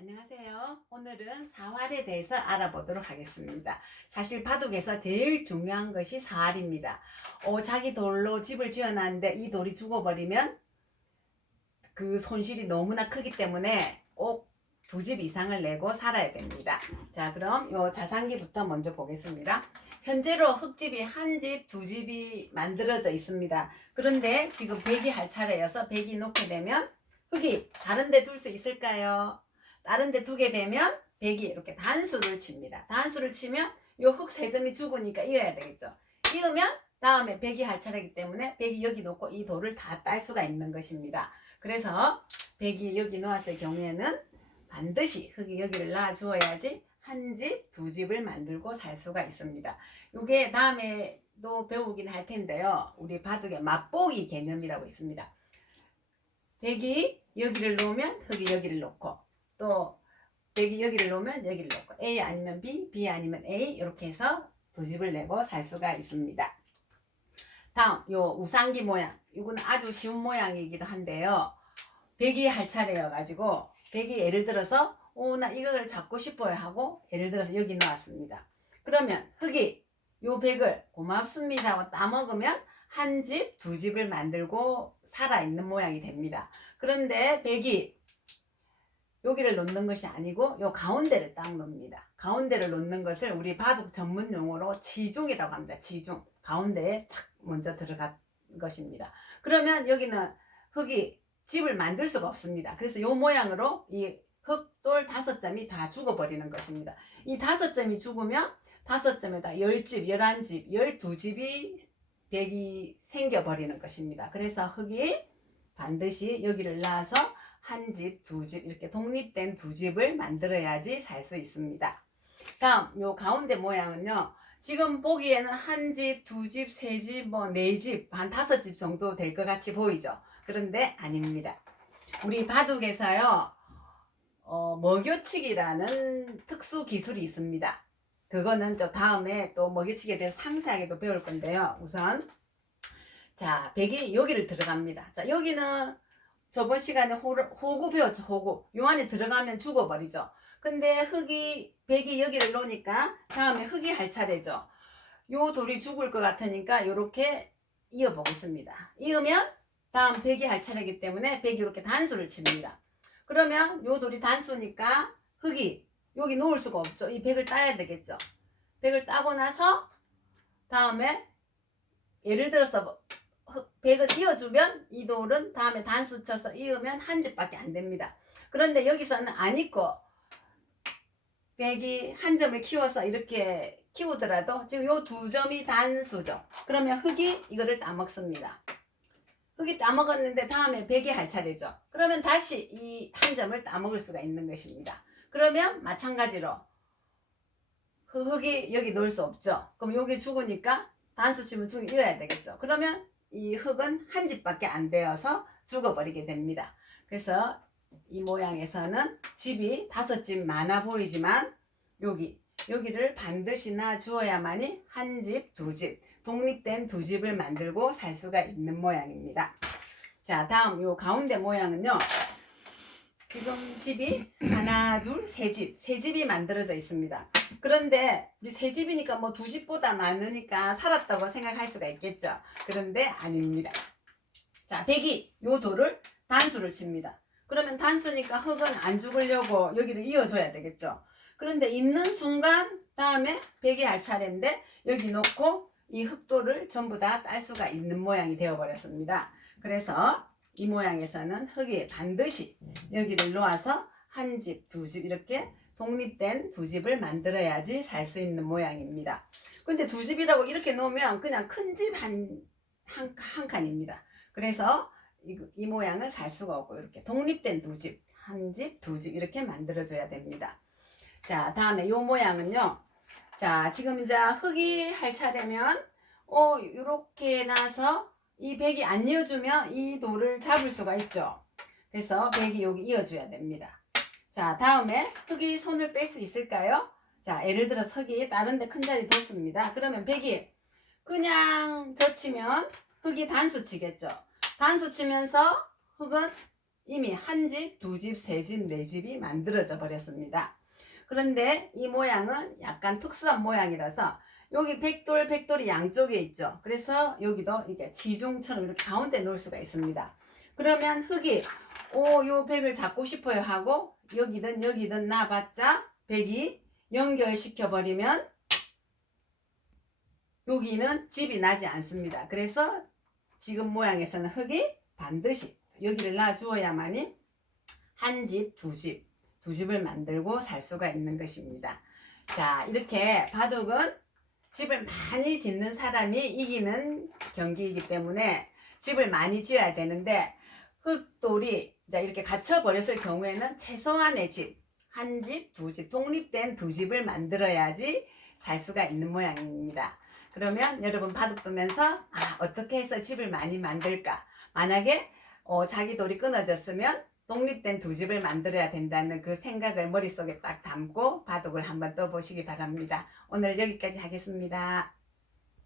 안녕하세요. 오늘은 사활에 대해서 알아보도록 하겠습니다. 사실 바둑에서 제일 중요한 것이 사활입니다. 자기 돌로 집을 지어놨는데 이 돌이 죽어버리면 그 손실이 너무나 크기 때문에 꼭 두 집 이상을 내고 살아야 됩니다. 자, 그럼 요 자산기부터 먼저 보겠습니다. 현재로 흙집이 한 집, 두 집이 만들어져 있습니다. 그런데 지금 백이 할 차례여서 백이 놓게 되면 흙이 다른 데 둘 수 있을까요? 다른 데 두게 되면 백이 이렇게 단수를 칩니다. 단수를 치면 요 흙 세 점이 죽으니까 이어야 되겠죠. 이으면 다음에 백이 할 차례이기 때문에 백이 여기 놓고 이 돌을 다 딸 수가 있는 것입니다. 그래서 백이 여기 놓았을 경우에는 반드시 흙이 여기를 놔 주어야지 한 집, 두 집을 만들고 살 수가 있습니다. 이게 다음에도 배우긴 할 텐데요. 우리 바둑에 맛보기 개념이라고 있습니다. 백이 여기를 놓으면 흙이 여기를 놓고, 또 백이 여기를 놓으면 여기를 놓고, A 아니면 B, B 아니면 A, 이렇게 해서 두 집을 내고 살 수가 있습니다. 다음 요 우상기 모양, 이거는 아주 쉬운 모양이기도 한데요. 백이 할 차례여 가지고 백이 예를 들어서 나 이걸 잡고 싶어요 하고 예를 들어서 여기 놓았습니다. 그러면 흙이 요 백을 고맙습니다 하고 따먹으면 한 집, 두 집을 만들고 살아있는 모양이 됩니다. 그런데 백이 여기를 놓는 것이 아니고 요 가운데를 딱 놓습니다. 가운데를 놓는 것을 우리 바둑 전문 용어로 치중이라고 합니다. 치중. 가운데에 딱 먼저 들어간 것입니다. 그러면 여기는 흙이 집을 만들 수가 없습니다. 그래서 요 모양으로 이 흙돌 5점이 다 죽어버리는 것입니다. 이 5점이 죽으면 5점에다 10집, 11집, 12집이 백이 생겨버리는 것입니다. 그래서 흙이 반드시 여기를 놔서 한 집, 두 집, 이렇게 독립된 두 집을 만들어야지 살 수 있습니다. 다음 요 가운데 모양은요, 지금 보기에는 한 집, 두 집, 세 집, 네 집, 한 5집 정도 될 것 같이 보이죠. 그런데 아닙니다. 우리 바둑에서요, 먹여치기라는 특수 기술이 있습니다. 그거는 저 다음에 또 먹여치기에 대해서 상세하게도 배울 건데요. 우선 자, 백이 여기를 들어갑니다. 자, 여기는 저번 시간에 호구 배웠죠. 호구. 요 안에 들어가면 죽어버리죠. 근데 백이 여기를 놓으니까 다음에 흙이 할 차례죠. 요 돌이 죽을 것 같으니까 요렇게 이어 보겠습니다. 이으면 다음 백이 할 차례이기 때문에 백이 이렇게 단수를 칩니다. 그러면 요 돌이 단수니까 흙이 여기 놓을 수가 없죠. 이 백을 따야 되겠죠. 백을 따고 나서 다음에 예를 들어서 백을 이어주면 이 돌은 다음에 단수 쳐서 이으면 한 집밖에 안 됩니다. 그런데 여기서는 안 있고 백이 한 점을 키워서 이렇게 키우더라도 지금 요 두 점이 단수죠. 그러면 흙이 이거를 따먹습니다. 흙이 따먹었는데 다음에 백이 할 차례죠. 그러면 다시 이 한 점을 따먹을 수가 있는 것입니다. 그러면 마찬가지로 흙이 여기 놓을 수 없죠. 그럼 여기 죽으니까 단수 치면 죽이 이어야 되겠죠. 그러면 이 흙은 한 집밖에 안 되어서 죽어버리게 됩니다. 그래서 이 모양에서는 집이 5집 많아 보이지만 여기를 반드시 놔 주어야만이 한 집, 두 집, 독립된 두 집을 만들고 살 수가 있는 모양입니다. 자, 다음 요 가운데 모양은요, 지금 집이 하나, 둘, 세 집이 만들어져 있습니다. 그런데 우리 세 집이니까 뭐 두 집보다 많으니까 살았다고 생각할 수가 있겠죠. 그런데 아닙니다. 자, 백이 요 돌을 단수를 칩니다. 그러면 단수니까 흙은 안 죽으려고 여기를 이어줘야 되겠죠. 그런데 있는 순간 다음에 백이 할 차례인데 여기 놓고 이 흙돌을 전부 다 딸 수가 있는 모양이 되어버렸습니다. 그래서 이 모양에서는 흙이 반드시 여기를 놓아서 한 집, 두 집 이렇게 독립된 두 집을 만들어야지 살 수 있는 모양입니다. 근데 두 집이라고 이렇게 놓으면 그냥 큰 집 한 칸입니다. 그래서 이 모양을 살 수가 없고 이렇게 독립된 두 집, 한 집, 두 집 이렇게 만들어줘야 됩니다. 자, 다음에 요 모양은요. 자, 지금 이제 흙이 할 차례면 요렇게 나서 이 백이 안 이어주면 이 돌을 잡을 수가 있죠. 그래서 백이 여기 이어줘야 됩니다. 자, 다음에 흙이 손을 뺄 수 있을까요? 자, 예를 들어 흙이 다른 데 큰 자리 뒀습니다. 그러면 백이 그냥 젖히면 흙이 단수 치겠죠. 단수 치면서 흙은 이미 한 집, 두 집, 세 집, 네 집이 만들어져 버렸습니다. 그런데 이 모양은 약간 특수한 모양이라서 여기 백돌이 양쪽에 있죠. 그래서 여기도 이렇게 지중처럼 이렇게 가운데 놓을 수가 있습니다. 그러면 흙이 요 백을 잡고 싶어요 하고 여기든 놔봤자 백이 연결시켜 버리면 여기는 집이 나지 않습니다. 그래서 지금 모양에서는 흙이 반드시 여기를 놔주어야만이 한 집, 두 집을 만들고 살 수가 있는 것입니다. 자, 이렇게 바둑은 집을 많이 짓는 사람이 이기는 경기이기 때문에 집을 많이 지어야 되는데 흙돌이 이렇게 갇혀버렸을 경우에는 최소한의 집, 한 집, 두 집, 독립된 두 집을 만들어야지 살 수가 있는 모양입니다. 그러면 여러분 바둑 두면서 어떻게 해서 집을 많이 만들까? 만약에 자기 돌이 끊어졌으면 독립된 두 집을 만들어야 된다는 그 생각을 머릿속에 딱 담고 바둑을 한번 떠보시기 바랍니다. 오늘 여기까지 하겠습니다.